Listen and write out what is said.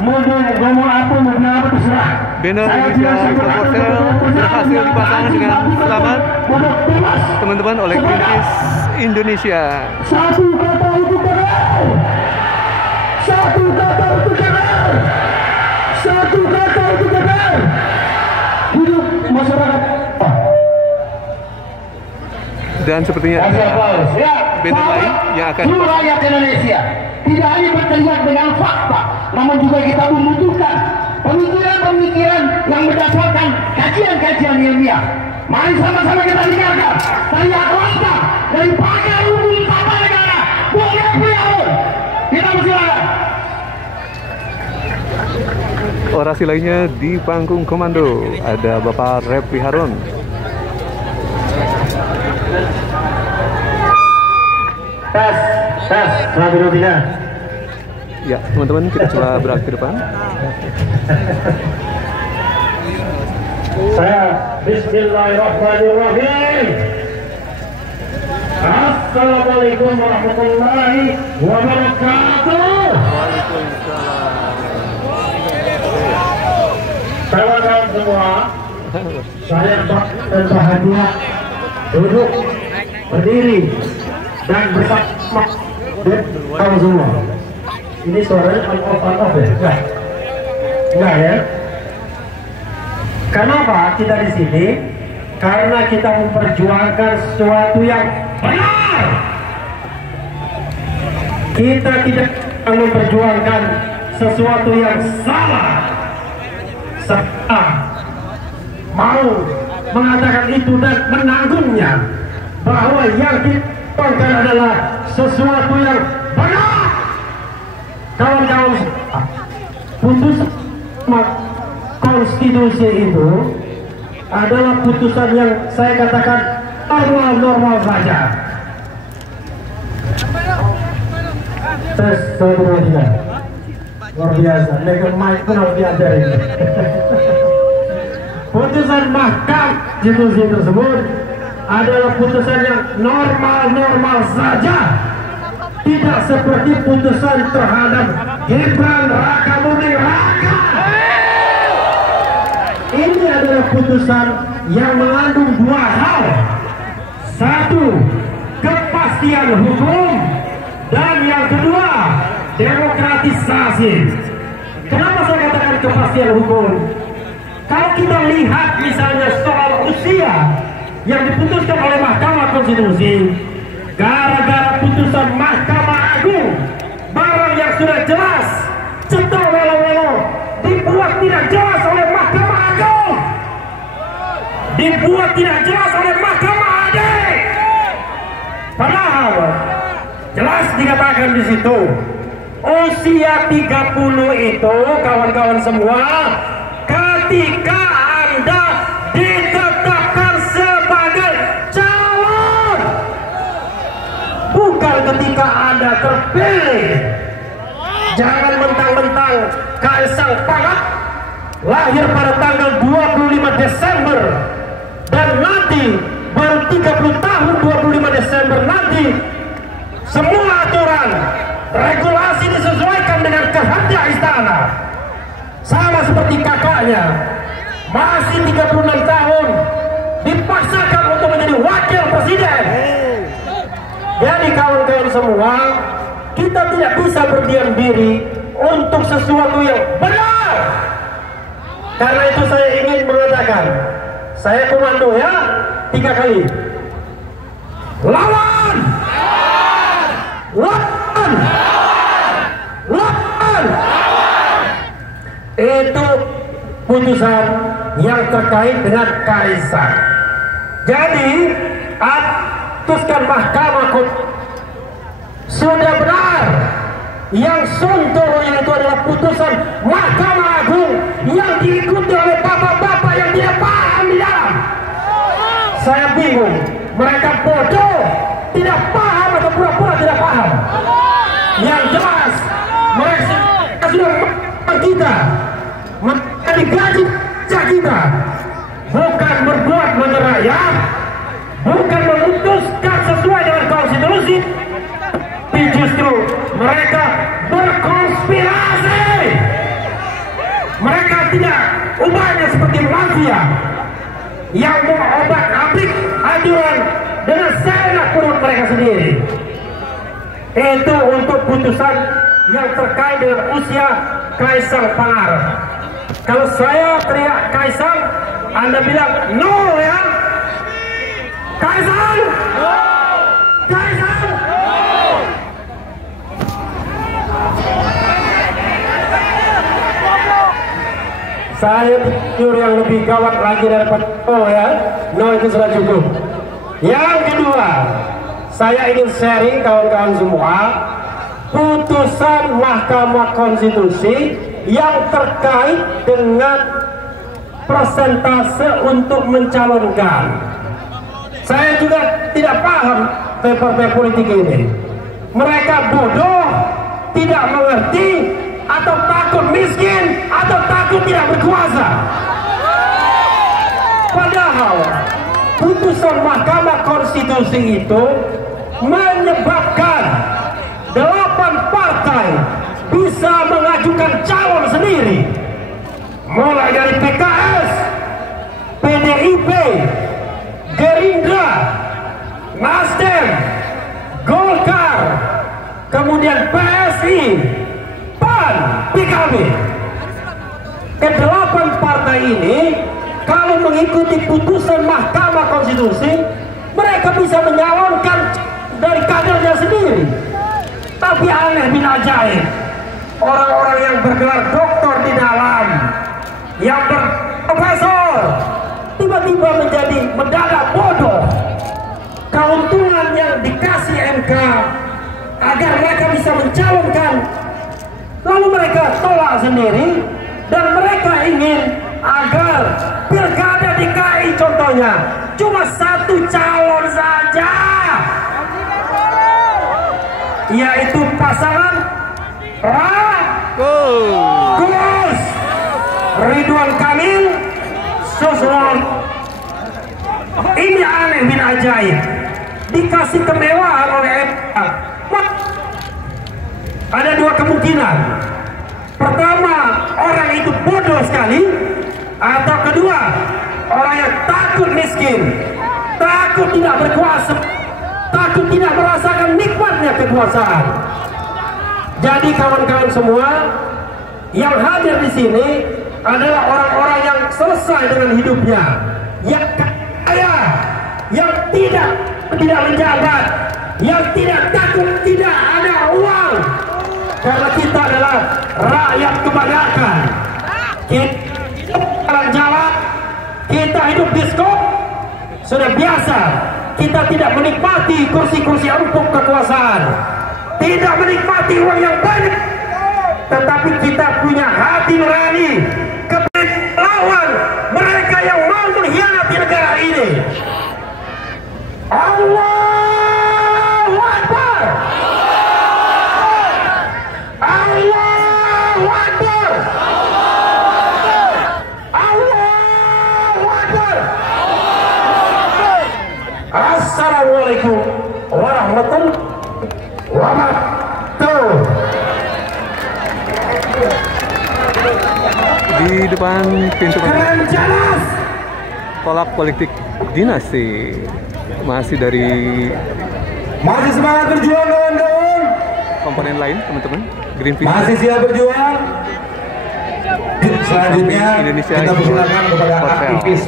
Banner Indonesia Proposal berhasil dipasang dengan selamat teman-teman oleh Greenpeace Indonesia. Satu kata itu benar. Satu kata itu benar. Satu kata itu benar. Hidup masyarakat. Dan sepertinya banner lain yang akan rakyat Indonesia tidak hanya berteriak dengan fakta, namun juga kita membutuhkan pemikiran-pemikiran yang berdasarkan kajian-kajian ilmiah. Mari sama-sama kita dengarkan dari Atlanta, dari pakar hukum tata negara, Bung Refli Harun. Kita bersilakan. Orasi lainnya di panggung komando ada Bapak Refli Harun. Tes, 1, 2, 3. Ya, teman-teman, kita coba beralih ke depan. Saya Bismillahirrahmanirrahim. Assalamualaikum warahmatullahi wabarakatuh. Kawan-kawan semua, saya berbahagia duduk, berdiri, dan bersama kamu semua. Ini suaranya on-off ya? Enggak ya? Kenapa kita di sini? Karena kita memperjuangkan sesuatu yang benar. Kita tidak memperjuangkan sesuatu yang salah. Serta mau mengatakan itu dan menanggungnya, bahwa yang kita perjuangkan adalah sesuatu yang benar. Kawan-kawan, putusan konstitusi itu adalah putusan yang saya katakan normal saja. Tes, 1, 2, 3. Luar biasa, legal mic pun harus diajarin. Putusan Mahkamah Konstitusi tersebut adalah putusan yang normal saja. Tidak seperti putusan terhadap Gibran Rakabuming Raka. Ini adalah putusan yang mengandung dua hal. Satu, kepastian hukum, dan yang kedua, demokratisasi. Kenapa saya katakan kepastian hukum? Kalau kita lihat misalnya soal usia yang diputuskan oleh Mahkamah Konstitusi, gara-gara putusan Mahkamah Agung, barang yang sudah jelas, cetok welo-welo, dibuat tidak jelas oleh Mahkamah Agung, dibuat tidak jelas oleh Mahkamah Agung. Padahal jelas dikatakan di situ, usia 30 itu, kawan-kawan semua, ketika Anda ditetapkan sebagai calon, bukan ketika Anda terpilih. Jangan mentang-mentang Kaisang Pangarep lahir pada tanggal 25 Desember dan nanti baru 30 tahun 25 Desember nanti semua aturan regulasi disesuaikan dengan kehendak istana. Sama seperti kakaknya, masih 36 tahun dipaksakan untuk menjadi wakil presiden. Jadi kawan-kawan semua, kita tidak bisa berdiam diri untuk sesuatu yang benar. Karena itu saya ingin mengatakan, saya komando ya, 3 kali. Lawan! Lawan! Lawan! Itu putusan yang terkait dengan Kaisang. Jadi, putuskan Mahkamah sudah benar. Yang sunturnya itu adalah putusan Mahkamah Agung yang diikuti oleh bapak-bapak yang tidak paham di dalam. Saya bingung, mereka bodoh, tidak paham atau pura-pura tidak paham. Yang jelas, mereka sudah kita menjadi gaji kita, bukan berbuat bagi rakyat, bukan memutuskan sesuai dengan konstitusi, tapi justru mereka berkonspirasi. yang mengobak-abrik anjuran dengan seenak perut mereka sendiri. Itu untuk putusan yang terkait dengan usia Kaisang Pangarep. Kalau saya teriak Kaisang, Anda bilang no ya? Kaisang! No! Kaisang! No! Saya pikir yang lebih gawat lagi daripada no ya? No itu sudah cukup. Yang kedua, saya ingin sharing kawan-kawan semua putusan Mahkamah Konstitusi yang terkait dengan persentase untuk mencalonkan. Saya juga tidak paham paper politik ini. Mereka bodoh, tidak mengerti, atau takut miskin, atau takut tidak berkuasa. Padahal putusan Mahkamah Konstitusi itu menyebabkan 8 partai bisa mengajukan calon sendiri, mulai dari PKS, PDIP, Gerindra, Nasdem, Golkar, kemudian PSI, PAN, PKB. Ke-8 partai ini kalau mengikuti putusan Mahkamah Konstitusi, mereka bisa menyalonkan dari kadernya sendiri. Tapi aneh bin ajaib, orang-orang yang bergelar doktor di dalam, yang berprofesor, tiba-tiba menjadi mendadak bodoh. Keuntungan yang dikasih MK agar mereka bisa mencalonkan, lalu mereka tolak sendiri, dan mereka ingin agar pilkada DKI contohnya cuma 1 calon saja, yaitu pasangan Gus Ridwan Kamil Suswono. Ini aneh bin ajaib, dikasih kemewahan oleh MK. Ada 2 kemungkinan. Pertama, orang itu bodoh sekali, atau kedua, orang yang takut miskin, takut tidak berkuasa, takut tidak merasakan nikmatnya kekuasaan. Jadi kawan-kawan semua yang hadir di sini adalah orang-orang yang selesai dengan hidupnya, yang kaya, yang tidak menjabat, yang tidak takut tidak ada uang, karena kita adalah rakyat kebanyakan. Kita jalan-jalan, kita hidup di skop, sudah biasa. Kita tidak menikmati kursi-kursi empuk kekuasaan, tidak menikmati uang yang banyak, tetapi kita punya hati nurani melawan mereka yang mau mengkhianati negara ini. Allahu Akbar! Allahu Akbar! Allahu Akbar! Assalamualaikum warahmatullahi wabarakatuh. Di depan pintu tolak politik dinasti masih semangat berjuang kawan-kawan. komponen lain teman-teman. Greenpeace Masih siap berjuang. Selanjutnya Indonesia kita persilakan kepada Hotel. aktivis